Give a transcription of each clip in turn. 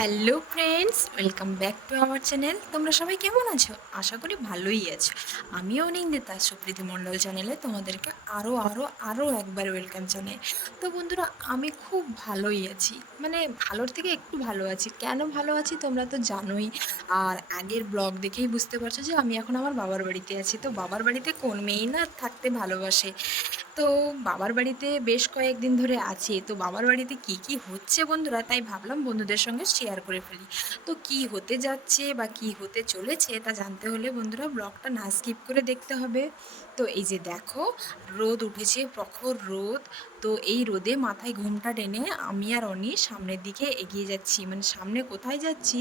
Hello friends, welcome back to our channel. তোমরা সবাই কেমন আছো? আশা করি ভালোই আছো। আমিও অনেক নেতা সুপ্রীতি মণ্ডল চ্যানেলে তোমাদেরকে আরও আরও আরও একবার ওয়েলকাম জানাই। তো বন্ধুরা, আমি খুব ভালোই আছি। মানে ভালোর থেকে একটু ভালো আছি। কেন ভালো আছি তোমরা তো জানোই। আর আগের ব্লগ দেখেই বুঝতে পারছ যে আমি এখন আমার বাবার বাড়িতে আছি। তো বাবার বাড়িতে কোন মেয়েই না থাকতে ভালোবাসে। তো বাবার বাড়িতে বেশ কয়েকদিন ধরে আছি। তো বাবার বাড়িতে কি কি হচ্ছে বন্ধুরা? তাই ভাবলাম বন্ধুদের সঙ্গে শেয়ার করে ফেলি। তো কি হতে যাচ্ছে বা কি হতে চলেছে তা জানতে হলে বন্ধুরা ব্লগটা না স্কিপ করে দেখতে হবে। তো এই যে দেখো, রোদ উঠেছে, প্রখর রোদ। তো এই রোদে মাথায় ঘুমটা টেনে আমি আর অনি সামনের দিকে এগিয়ে যাচ্ছি। মানে সামনে কোথায় যাচ্ছি?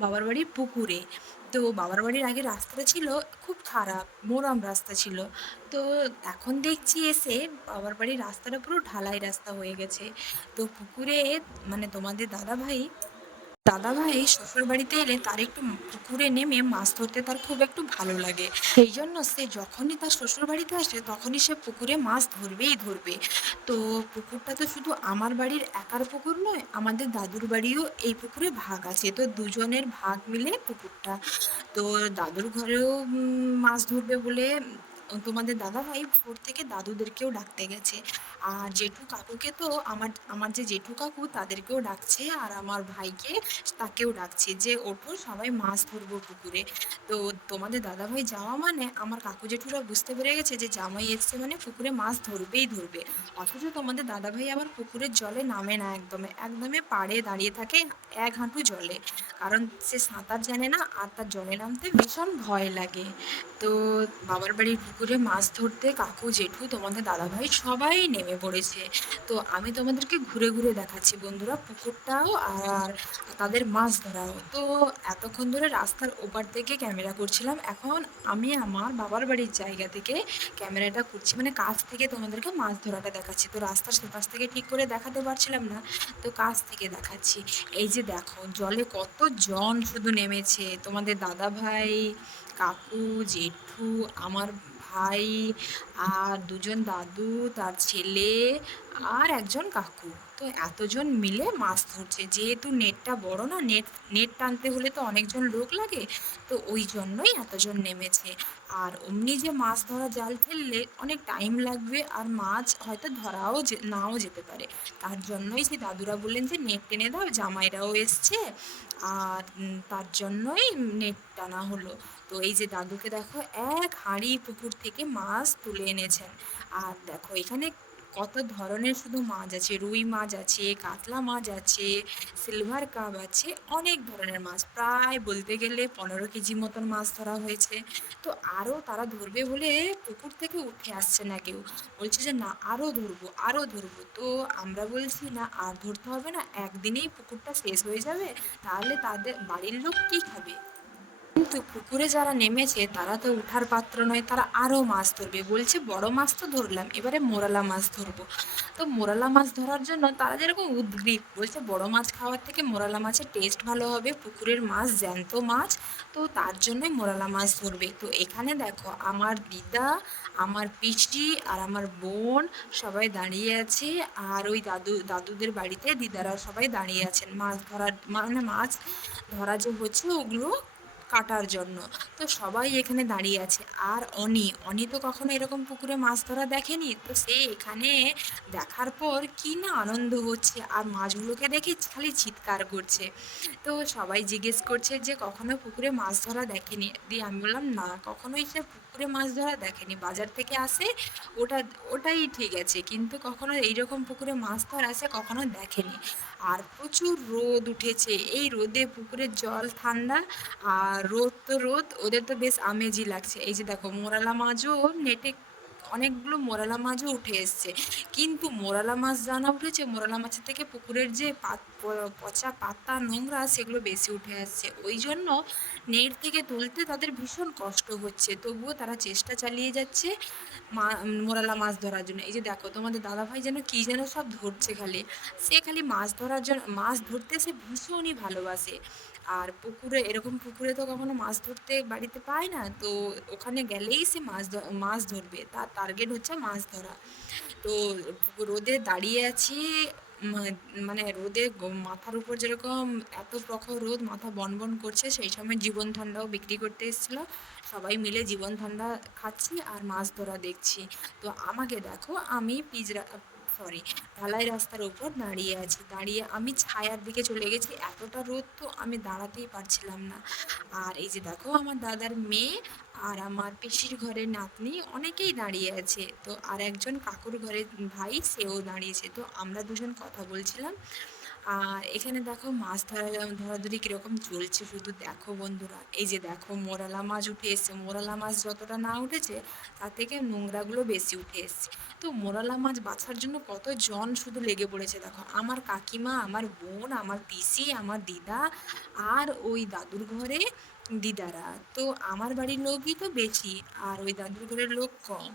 বাবার বাড়ির পুকুরে। তো বাবার বাড়ির আগে রাস্তাটা ছিল খুব খারাপ, মোরাম রাস্তা ছিল। তো এখন দেখছি এসে বাবার বাড়ির রাস্তাটা পুরো ঢালাই রাস্তা হয়ে গেছে। তো পুকুরে মানে তোমাদের দাদা ভাই দাদাভাই শ্বশুর বাড়িতে এলে তার একটু পুকুরে নেমে মাছ ধরতে তার খুব একটু ভালো লাগে। সেই জন্য সে যখনই তার শ্বশুর বাড়িতে আসে, তখনই সে পুকুরে মাছ ধরবেই ধরবে। তো পুকুরটা তো শুধু আমার বাড়ির একার পুকুর নয়, আমাদের দাদুর বাড়িও এই পুকুরে ভাগ আছে। তো দুজনের ভাগ মিলে পুকুরটা। তো দাদুর ঘরেও মাছ ধরবে বলে তোমাদের দাদা ভাই ভোর থেকে দাদুদেরকেও ডাকতে গেছে। আর জেঠু কাকুকে তো আমার আমার যে জেঠু কাকু তাদেরকেও ডাকছে আর আমার ভাইকে তাকেও ডাকছে যে, ওঠো, সবাই মাছ ধরবো পুকুরে। তো তোমাদের দাদা ভাই যাওয়া মানে আমার কাকু জেঠুরা বুঝতে পেরে গেছে যে, জামাই এসছে মানে পুকুরে মাছ ধরবেই ধরবে। অথচ তোমাদের দাদা ভাই আবার পুকুরের জলে নামে না একদমে একদমে পাড়ে দাঁড়িয়ে থাকে এক হাঁটু জলে। কারণ সে সাঁতার জানে না আর তার জলে নামতে ভীষণ ভয় লাগে। তো বাবার বাড়ির পুকুরে মাছ ধরতে কাকু, জেঠু, তোমাদের দাদাভাই সবাই নেমে পড়েছে। তো আমি তোমাদেরকে ঘুরে ঘুরে দেখাচ্ছি বন্ধুরা পুকুরটাও আর তাদের মাছ ধরাও। তো এতক্ষণ ধরে রাস্তার ওপার থেকে ক্যামেরা করছিলাম। এখন আমি আমার বাবার বাড়ির জায়গা থেকে ক্যামেরাটা করছি। মানে কাছ থেকে তোমাদেরকে মাছ ধরাটা দেখাচ্ছি। তো রাস্তার সেপাশ থেকে ঠিক করে দেখাতে পারছিলাম না। তো কাছ থেকে দেখাচ্ছি। এই যে দেখো, জলে কত জন শুধু নেমেছে। তোমাদের দাদা ভাই কাকু, জেঠু, আমার ভাই, আর দুজন দাদু, তার ছেলে, আর একজন কাকু। তো এতজন মিলে মাছ ধরছে। যেহেতু নেটটা বড় না, নেট নেট টানতে হলে তো অনেকজন লোক লাগে, তো ওই জন্যই এতজন নেমেছে। আর অমনি যে মাছ ধরা জাল ফেললে অনেক টাইম লাগবে, আর মাছ হয়তো ধরাও নাও যেতে পারে। তার জন্যই সে দাদুরা বললেন যে, নেট টেনে দাও, জামাইরাও এসছে। আর তার জন্যই নেট টানা হলো। তো এই যে দাদুকে দেখো, এক হাঁড়ি পুকুর থেকে মাছ তুলে এনেছেন। আর দেখো, এখানে কত ধরনের শুধু মাছ আছে, রুই মাছ আছে, কাতলা মাছ আছে, সিলভার কাপ আছে, অনেক ধরনের মাছ। প্রায় বলতে গেলে পনেরো কেজি মতন মাছ ধরা হয়েছে। তো আরও তারা ধরবে বলে পুকুর থেকে উঠে আসছে না কেউ। বলছে যে, না আরও ধরবো আরও ধরবো। তো আমরা বলছি, না, আর ধরতে হবে না, একদিনেই পুকুরটা শেষ হয়ে যাবে, তাহলে তাদের বাড়ির লোক কী খাবে? কিন্তু পুকুরে যারা নেমেছে, তারা তো উঠার পাত্র নয়, তারা আরও মাছ ধরবে। বলছে, বড় মাছ তো ধরলাম, এবারে মোরালা মাছ ধরবো। তো মোরালা মাছ ধরার জন্য তারা যেরকম উদ্গ্রীব, বলছে, বড় মাছ খাওয়ার থেকে মোরালা মাছের টেস্ট ভালো হবে, পুকুরের মাছ জ্যান্ত মাছ, তো তার জন্যই মোরালা মাছ ধরবে। তো এখানে দেখো, আমার দিদা, আমার পিসি আর আমার বোন সবাই দাঁড়িয়ে আছে, আর ওই দাদু, দাদুদের বাড়িতে দিদারা সবাই দাঁড়িয়ে আছেন। মাছ ধরার মানে মাছ ধরা যে হচ্ছে ওগুলো কাটার জন্য। তো সবাই এখানে দাঁড়িয়ে আছে। আর অনি অনি তো কখনো এরকম পুকুরে মাছ ধরা দেখেনি? তো সে এখানে দেখার পর কি না আনন্দ হচ্ছে। আর মাছগুলোকে দেখে খালি চিৎকার করছে। তো সবাই জিজ্ঞেস করছে যে কখনো পুকুরে মাছ ধরা দেখেনি? দিয়ে আমি বললাম, না, কখনোই সে পুকুরে মাছ ধরা দেখেনি। বাজার থেকে আসে, ওটা, ওটাই ঠিক আছে। কিন্তু কখনো এইরকম পুকুরে মাছ ধরা আসে কখনো দেখেনি। আর প্রচুর রোদ উঠেছে। এই রোদে পুকুরের জল ঠান্ডা আর রোদ তো রোদ, ওদের তো বেশ আমেজই লাগছে। এই যে দেখো, মোরালা মাছও নেটে অনেকগুলো মোরালা মাছও উঠে এসছে। কিন্তু মোরালা মাছ জানা উঠেছে, মোরালা মাছের থেকে পুকুরের যে পাত পচা পাতা, নোংরা সেগুলো বেশি উঠে আসছে। ওই জন্য নেট থেকে তুলতে তাদের ভীষণ কষ্ট হচ্ছে। তবুও তারা চেষ্টা চালিয়ে যাচ্ছে মা, মোরালা মাছ ধরার জন্য। এই যে দেখো, তোমাদের দাদাভাই যেন কী যেন সব ধরছে খালি। সে খালি মাছ ধরার জন্য, মাছ ধরতে সে ভীষণই ভালোবাসে। আর পুকুরে, এরকম পুকুরে তো কখনো মাছ ধরতে বাড়িতে পায় না। তো ওখানে গেলেই সে মাছ মাছ ধরবে। তার টার্গেট হচ্ছে মাছ ধরা। তো রোদে দাঁড়িয়ে আছি মানে রোদে মাথার উপর যেরকম এত প্রখর রোদ, মাথা বনবন করছে, সেই সময় জীবন ঠান্ডাও বিক্রি করতে এসেছিল। সবাই মিলে জীবন ঠান্ডা খাচ্ছি আর মাছ ধরা দেখছি। তো আমাকে দেখো, আমি পিজরা সরি, ঢালাই রাস্তার ওপর দাঁড়িয়ে আছি। দাঁড়িয়ে আমি ছায়ার দিকে চলে গেছি। এতটা রোদ তো আমি দাঁড়াতেই পারছিলাম না। আর এই যে দেখো, আমার দাদার মেয়ে আর আমার পিসির ঘরের নাতনি অনেকেই দাঁড়িয়ে আছে। তো আর একজন কাকুর ঘরের ভাই, সেও দাঁড়িয়েছে। তো আমরা দুজন কথা বলছিলাম। আর এখানে দেখো মাছ ধরা ধরাধরি কীরকম চলছে, শুধু দেখো বন্ধুরা। এই যে দেখো মোরালা মাছ উঠে এসছে। মোরালা মাছ যতটা না উঠেছে, তার থেকে নোংরাগুলো বেশি উঠে এসছে। তো মোরালা মাছ বাছার জন্য কত জন শুধু লেগে পড়েছে দেখো? আমার কাকিমা, আমার বোন, আমার পিসি, আমার দিদা আর ওই দাদুর ঘরে দিদারা। তো আমার বাড়ির লোকই তো বেশি, আর ওই দাদুর ঘরের লোক কম।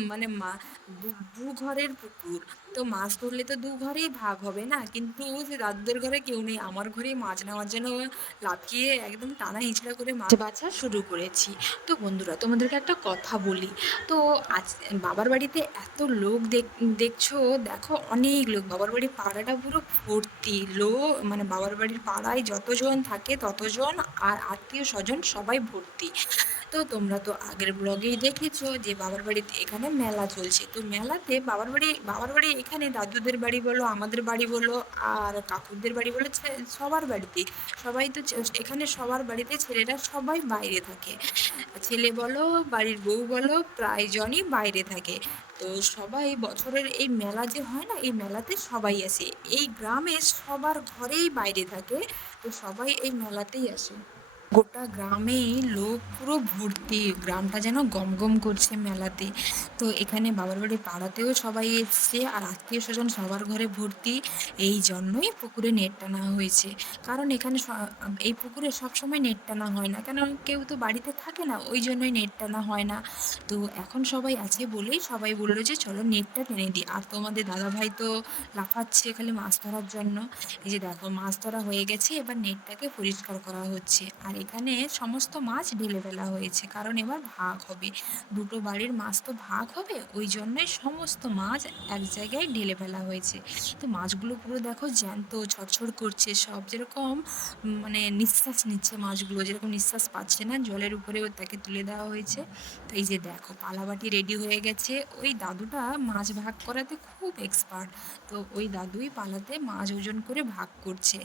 মানে মা, দু- ঘরের পুকুর। তো মাছ ধরলে তো দু ঘরেই ভাগ হবে না? কিন্তু সে দাদুদের ঘরে কেউ নেই। আমার ঘরেই মাছ নেওয়ার জন্য লাফিয়ে একদম টানা হিঁচড়া করে মাছ বাছা, শুরু করেছি। তো বন্ধুরা, তোমাদেরকে একটা কথা বলি। তো আজ বাবার বাড়িতে এত লোক দেখ, দেখছ? দেখো, অনেক লোক। বাবার বাড়ির পাড়াটা পুরো ভর্তি। লোক মানে বাবার বাড়ির পাড়ায় যতজন থাকে ততজন, আর আত্মীয় স্বজন সবাই ভর্তি। তো তোমরা তো আগের ব্লগেই দেখেছ যে বাবার বাড়িতে এখানে মেলা চলছে। তো মেলাতে বাবার বাড়ি বাবার বাড়ি এখানে দাদুদের বাড়ি বলো, আমাদের বাড়ি বলো, আর কাকুরদের বাড়ি বলো সবার বাড়িতে। সবাই তো এখানে সবার বাড়িতে ছেলেরা সবাই বাইরে থাকে। ছেলে বলো, বাড়ির বউ বলো, প্রায় জনই বাইরে থাকে। তো সবাই বছরের এই মেলা যে হয় না, এই মেলাতে সবাই আসে। এই গ্রামে সবার ঘরেই বাইরে থাকে। তো সবাই এই মেলাতেই আসে। গোটা গ্রামেই লোক পুরো ভর্তি, গ্রামটা যেন গম গম করছে মেলাতে। তো এখানে বাবার বাড়ির পাড়াতেও সবাই এসছে আর আত্মীয় স্বজন সবার ঘরে ভর্তি। এই জন্যই পুকুরে নেট টানা হয়েছে। কারণ এখানে এই পুকুরে সবসময় নেট টানা হয় না। কেন কেউ তো বাড়িতে থাকে না, ওই জন্যই নেট টানা হয় না। তো এখন সবাই আছে বলেই সবাই বলল যে, চলো নেটটা টেনে দিই। আর তোমাদের দাদাভাই তো লাফাচ্ছে খালি মাছ ধরার জন্য। এই যে দেখো, মাছ ধরা হয়ে গেছে, এবার নেটটাকে পরিষ্কার করা হচ্ছে। আর এখানে সমস্ত মাছ ঢেলে ফেলা হয়েছে। কারণ এবার ভাগ হবে। দুটো বাড়ির মাছ তো ভাগ হবে, ওই জন্যই সমস্ত মাছ এক জায়গায় ঢেলে ফেলা হয়েছে। তো মাছগুলো পুরো দেখো জ্যান্ত ছটছট করছে, সব যেরকম মানে নিঃশ্বাস নিচ্ছে মাছগুলো, যেরকম নিঃশ্বাস পাচ্ছে না, জলের উপরেও তাকে তুলে দেওয়া হয়েছে। তো এই যে দেখো, পালাবাটি রেডি হয়ে গেছে। ওই দাদুটা মাছ ভাগ করাতে খুব এক্সপার্ট তো ওই দাদুই পালাতে মাছ ওজন করে ভাগ করছে।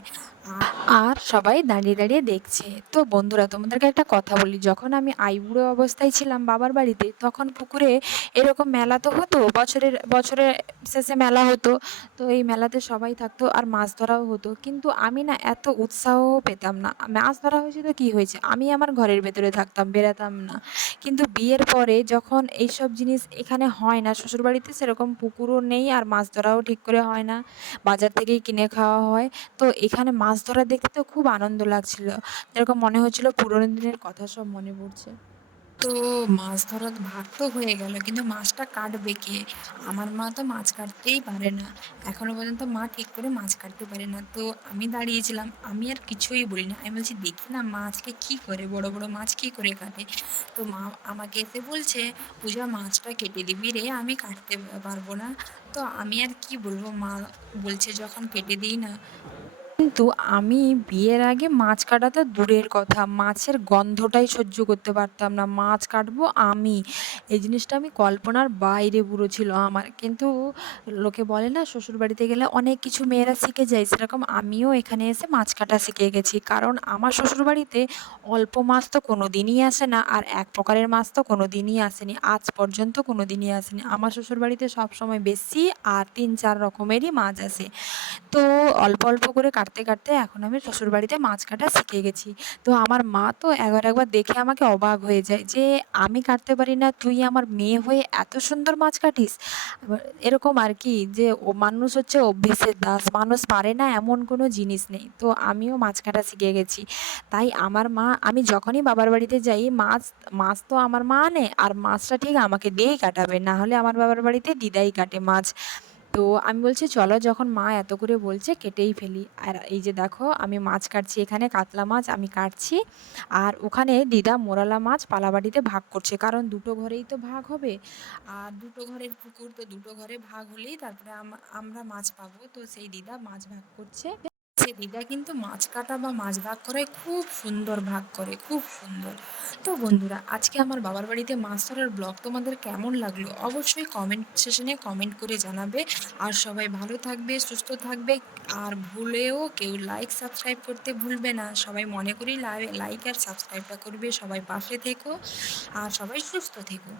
আর সবাই দাঁড়িয়ে দাঁড়িয়ে দেখছে। তো বন্ধুরা, তোমাদেরকে একটা কথা বলি। যখন আমি আইবুড়ো অবস্থায় ছিলাম বাবার বাড়িতে, তখন পুকুরে এরকম মেলা তো হতো, বছরের বছরের শেষে মেলা হতো, তো এই মেলাতে সবাই থাকতো আর মাছ ধরাও হতো। কিন্তু আমি না এত উৎসাহ পেতাম না। মাছ ধরা হয়েছে তো কী হয়েছে? আমি আমার ঘরের ভেতরে থাকতাম বেরাতাম না। কিন্তু বিয়ের পরে যখন এইসব জিনিস এখানে হয় না, শ্বশুরবাড়িতে সেরকম পুকুরও নেই আর মাছ ধরাও ঠিক করে হয় না, বাজার থেকেই কিনে খাওয়া হয়। তো এখানে মাছ ধরা দেখতে তো খুব আনন্দ লাগছিল। যেরকম মনে হচ্ছিল পুরোনো দিনের কথা সব মনে পড়ছে। তো মাছ ধরা ভাগ তো হয়ে গেল, কিন্তু মাছটা কাটবে কে? আমার মা তো মাছ কাটতেই পারে না। এখনও পর্যন্ত মা ঠিক করে মাছ কাটতে পারে না। তো আমি দাঁড়িয়েছিলাম, আমি আর কিছুই বলি না আমি বলছি, দেখি না মাছকে কি করে, বড় বড় মাছ কি করে কাটে? তো মা আমাকে এসে বলছে, পূজা, মাছটা কেটে দিবি রে, আমি কাটতে পারব না। তো আমি আর কি বলব? মা বলছে, যখন কেটে দিই না কিন্তু আমি বিয়ের আগে মাছ কাটা তো দূরের কথা। মাছের গন্ধটাই সহ্য করতে পারতাম না। মাছ কাটবো আমি। এই জিনিসটা আমি কল্পনার বাইরে পুরো ছিল আমার। কিন্তু লোকে বলে না শ্বশুর বাড়িতে গেলে অনেক কিছু মেয়েরা শিখে যায়। সেরকম আমিও এখানে এসে মাছ কাটা শিখে গেছি। কারণ আমার শ্বশুর বাড়িতে অল্প মাছ তো কোনো দিনই আসে না আর এক প্রকারের মাছ তো কোনো দিনই আসেনি। আজ পর্যন্ত কোনো দিনই আসেনি। আমার শ্বশুর বাড়িতে সবসময় বেশি আর তিন চার রকমেরই মাছ আসে। তো অল্প অল্প করে কাটতে কাটতে এখন আমি শ্বশুরবাড়িতে মাছ কাটা শিখে গেছি। তো আমার মা তো একবার একবার দেখে আমাকে অবাক হয়ে যায় যে, আমি কাটতে পারি না, তুই আমার মেয়ে হয়ে এত সুন্দর মাছ কাটিস? এরকম আর কি যে, ও মানুষ হচ্ছে অভ্যেসের দাস, মানুষ পারে না এমন কোনো জিনিস নেই। তো আমিও মাছ কাটা শিখে গেছি। তাই আমার মা, আমি যখনই বাবার বাড়িতে যাই, মাছ মাছ তো আমার মা আনে, আর মাছটা ঠিক আমাকে দিয়েই কাটাবে। না হলে আমার বাবার বাড়িতে দিদাই কাটে মাছ। তো আমি বলছি, চলো যখন মা এত করে বলছে, কেটেই ফেলি। আর এই যে দেখো, আমি মাছ কাটছি এখানে, কাতলা মাছ আমি কাটছি। আর ওখানে দিদা মোরালা মাছ পালাবাড়িতে ভাগ করছে, কারণ দুটো ঘরেই তো ভাগ হবে। আর দুটো ঘরের পুকুর তো দুটো ঘরে ভাগ হলেই তারপরে আমরা মাছ পাবো। তো সেই দিদা মাছ ভাগ করছে। সে দিদা কিন্তু মাছ কাটা বা মাছ ভাগ করে খুব সুন্দর, ভাগ করে, খুব সুন্দর। তো বন্ধুরা, আজকে আমার বাবার বাড়িতে মাছ ধরার ব্লগ তোমাদের কেমন লাগল অবশ্যই কমেন্ট সেশনে কমেন্ট করে জানাবে। আর সবাই ভালো থাকবে, সুস্থ থাকবে, আর ভুলেও কেউ লাইক সাবস্ক্রাইব করতে ভুলবে না। সবাই মনে করি লাইক আর সাবস্ক্রাইবটা করবে, সবাই পাশে থেকো, আর সবাই সুস্থ থেকো।